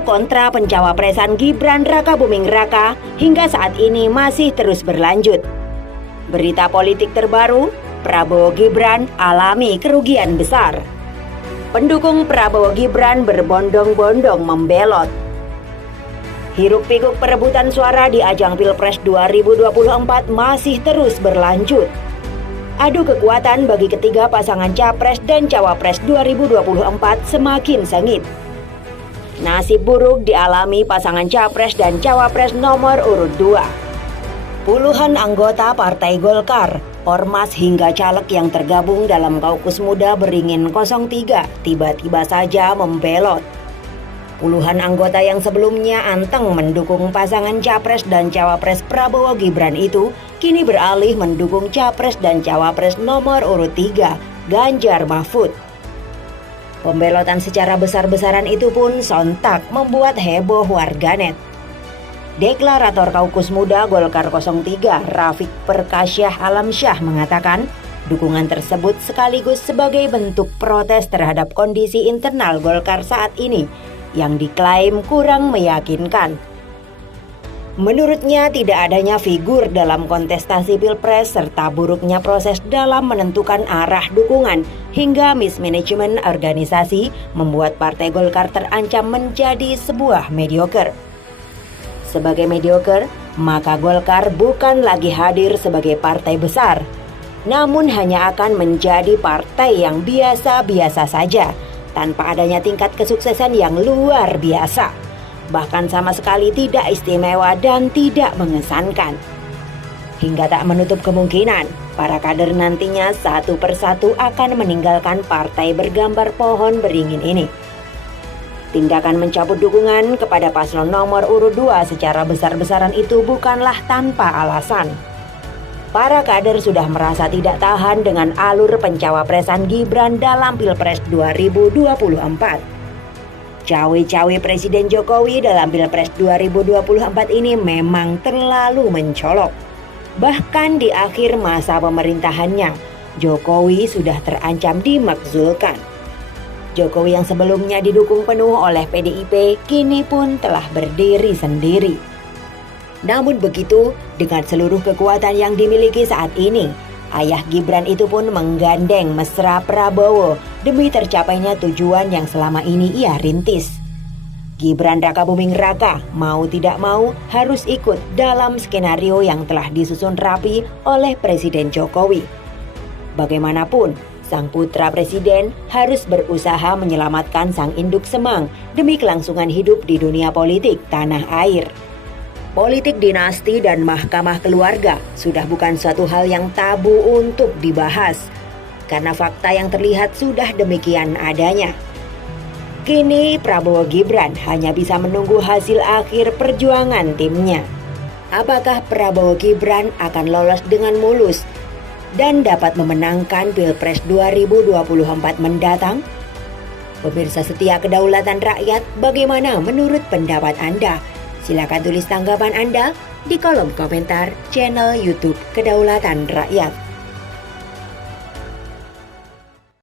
Pro kontra pencawapresan Gibran Rakabuming Raka hingga saat ini masih terus berlanjut. Berita politik terbaru, Prabowo Gibran alami kerugian besar. Pendukung Prabowo Gibran berbondong-bondong membelot. Hiruk-pikuk perebutan suara di ajang Pilpres 2024 masih terus berlanjut. Adu kekuatan bagi ketiga pasangan Capres dan Cawapres 2024 semakin sengit. Nasib buruk dialami pasangan Capres dan Cawapres nomor urut 2. Puluhan anggota Partai Golkar, ormas hingga caleg yang tergabung dalam Kaukus Muda Beringin 03 tiba-tiba saja membelot. Puluhan anggota yang sebelumnya anteng mendukung pasangan Capres dan Cawapres Prabowo Gibran itu kini beralih mendukung Capres dan Cawapres nomor urut 3 Ganjar Mahfud. Pembelotan secara besar-besaran itu pun sontak membuat heboh warganet. Deklarator Kaukus Muda Golkar 03 Rafiq Perkasyah Alamsyah mengatakan dukungan tersebut sekaligus sebagai bentuk protes terhadap kondisi internal Golkar saat ini yang diklaim kurang meyakinkan. Menurutnya tidak adanya figur dalam kontestasi Pilpres serta buruknya proses dalam menentukan arah dukungan hingga mismanajemen organisasi membuat Partai Golkar terancam menjadi sebuah mediocre. Sebagai mediocre, maka Golkar bukan lagi hadir sebagai partai besar, namun hanya akan menjadi partai yang biasa-biasa saja tanpa adanya tingkat kesuksesan yang luar biasa. Bahkan sama sekali tidak istimewa dan tidak mengesankan. Hingga tak menutup kemungkinan, para kader nantinya satu persatu akan meninggalkan partai bergambar pohon beringin ini. Tindakan mencabut dukungan kepada paslon nomor urut 2 secara besar-besaran itu bukanlah tanpa alasan. Para kader sudah merasa tidak tahan dengan alur pencawapresan Gibran dalam Pilpres 2024. Cawe-cawe Presiden Jokowi dalam Pilpres 2024 ini memang terlalu mencolok. Bahkan di akhir masa pemerintahannya, Jokowi sudah terancam dimakzulkan. Jokowi yang sebelumnya didukung penuh oleh PDIP kini pun telah berdiri sendiri. Namun begitu, dengan seluruh kekuatan yang dimiliki saat ini, ayah Gibran itu pun menggandeng mesra Prabowo demi tercapainya tujuan yang selama ini ia rintis. Gibran Rakabuming Raka mau tidak mau harus ikut dalam skenario yang telah disusun rapi oleh Presiden Jokowi. Bagaimanapun, sang putra presiden harus berusaha menyelamatkan sang induk semang demi kelangsungan hidup di dunia politik tanah air. Politik dinasti dan mahkamah keluarga sudah bukan suatu hal yang tabu untuk dibahas, karena fakta yang terlihat sudah demikian adanya. Kini Prabowo Gibran hanya bisa menunggu hasil akhir perjuangan timnya. Apakah Prabowo Gibran akan lolos dengan mulus dan dapat memenangkan Pilpres 2024 mendatang? Pemirsa setia Kedaulatan Rakyat, bagaimana menurut pendapat Anda? Silakan tulis tanggapan Anda di kolom komentar channel YouTube Kedaulatan Rakyat.